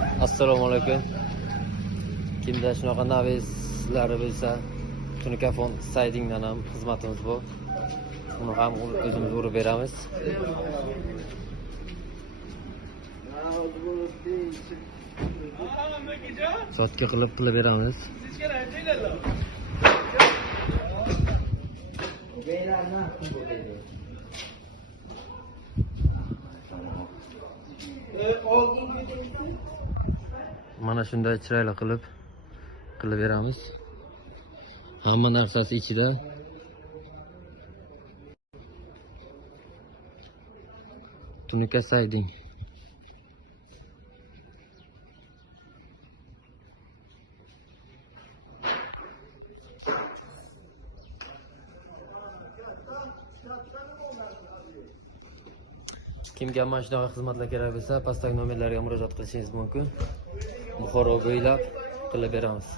Assalomu alaykum. Kimda shunaqa navislari bo'lsa, Tunikafon saytingdan ham xizmatimiz bor. Uni ham o'zimiz urib beramiz. Sochga qilib beramiz. Mana shunday chiroyli qilib beramiz. Hamma narsasi ichida. Tunika sayting. Kimga mana shunaqa xizmatlar kerak bo'lsa, pastdagi nomerlarga murojaat qilishingiz mumkin. Buxoro bo'ylab qilib beramiz.